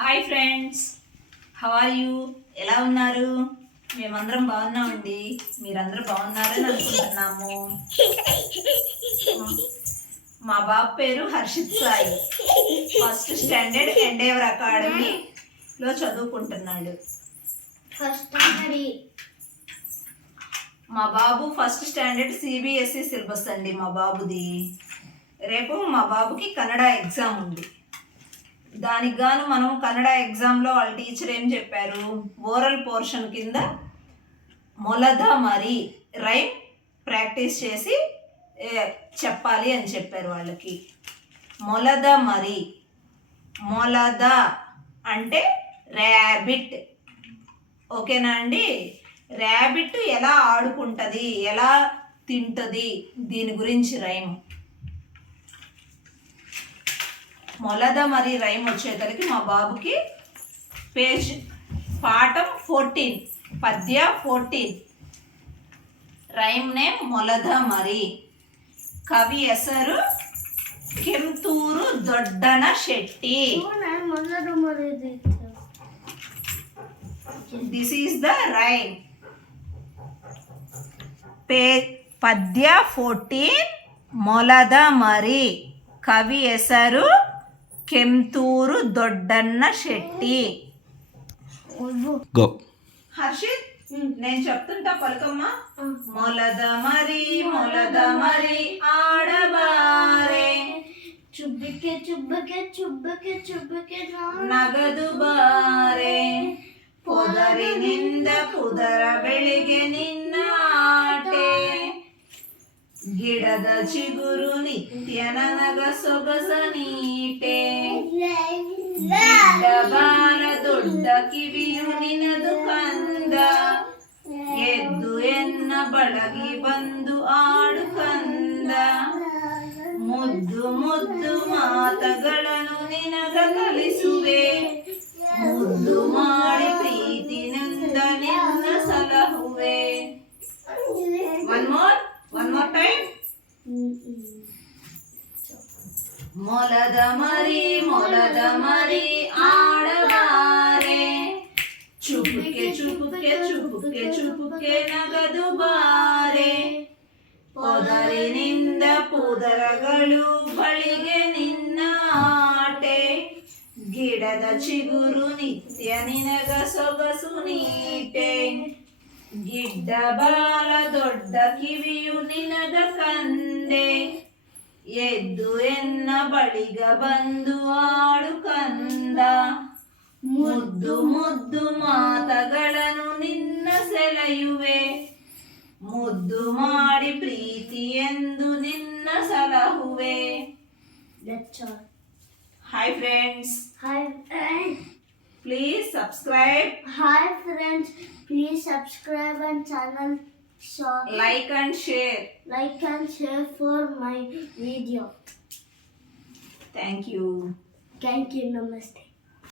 Hi friends, how are you? ఎలా ఉన్నారు? మేమందరం బాగున్నామండి. మీరందరూ బాగున్నారని అనుకుంటున్నాము. మా బాబు పేరు Harshit Sai. First standard Endeavour అకాడమీలో చదువుకుంటున్నాడు. మా బాబు ఫస్ట్ స్టాండర్డ్ సిబిఎస్ఈ సిలబస్ అండి మా బాబుది. రేపు మా బాబుకి కన్నడ ఎగ్జామ్ ఉంది. దానికి గాను మనం కన్నడ ఎగ్జామ్లో వాళ్ళ టీచర్ ఏం చెప్పారు, ఓరల్ పోర్షన్ కింద మొలద మరి రైమ్ ప్రాక్టీస్ చేసి చెప్పాలి అని చెప్పారు వాళ్ళకి. మొలద మరి, మొలద అంటే ర్యాబిట్, ఓకేనా అండి? ర్యాబిట్ ఎలా ఆడుకుంటుంది, ఎలా తింటుంది, దీని గురించి రైమ్. మొలద మరి రైమ్ వచ్చేసరికి మా బాబుకి పేజ్ పాఠం 14, పద్య 14, రైమ్ నేమ్ మొలద మరి. కవి ಹೆಸರು Kenturu Doddana Shetty. This is the rhyme. పద్య 14 మొలద మరి. కవి ಹೆಸರು ಕೆಂತೂರು ದೊಡ್ಡಣ್ಣ ಶೆಟ್ಟಿ. హర్షిత్, నేను చెప్తుంటా పలకమ్మా. మొలద మరి మొలద మరి ఆడబారే, చుబ్బకే చుబ్బకే చుబ్బకే చుబ్బకే నగదు ಬಾರೆ, ಪೊದರಿನಿಂದ ಪುದರ ಬೆಳಿಗ್ಗೆ ನಿನ್ನ ಆಟೆ, ಗಿಡದ ಚಿಗುರು ನಿತ್ಯ ನನಗ ಸೊಗಸ ನೀಟೆ, ಬಾಲ ದೊಡ್ಡ ಕಿವಿಯು ನಿನದು ಕಂದ, ಎದ್ದು ಎನ್ನ ಬಳಗಿ ಬಂದು ಆಡು ಕಂದ, ಮುದ್ದು ಮುದ್ದು ಮಾತಗಳನ್ನು ನಿನಗ ಕಲಿಸುವೆ, ಮುದ್ದು ಮಾಡಿ ಪ್ರೀತಿನಿಂದ ನಿನ್ನ ಸಲಹುವೆ. One more time. ಮೊಲದ ಮರಿ ಆಡಬಾರೆ, ಚುಪುಕೆ ಚುಪುಕೆ ಚುಪುಕೆ ಚುಪುಕೆ ನಗದು ಬಾರೆ, ಪೊದರಿನಿಂದ ಪುದರಗಳು ಬಳಿಗೆ ನಿನ್ನ ಆಟೆ, ಗಿಡದ ಚಿಗುರು ನಿತ್ಯ ನಿನಗ ಸೊಗಸು ನೀಟೆ, ಗಿಡ್ಡ ಬಾಲ ದೊಡ್ಡ ಕಿವಿಯು ನಿನಗ ಕಂದೆ, ಎದ್ದು ಎನ್ನ ಬಳಿಗ ಬಂದು ಆಡು ಕಂದ, ಮುದ್ದು ಮುದ್ದು ಮಾತಗಳನ್ನು ನಿನ್ನ ಸೆಳೆಯುವೆ, ಮುದ್ದು ಮಾಡಿ ಪ್ರೀತಿ ಎಂದು ನಿನ್ನ ಸಲಹುವೆ. Hi friends. Hi friends. Please subscribe. Hi friends. Please subscribe and channel. Like and share. Like and share for my video. Thank you. Thank you. Namaste.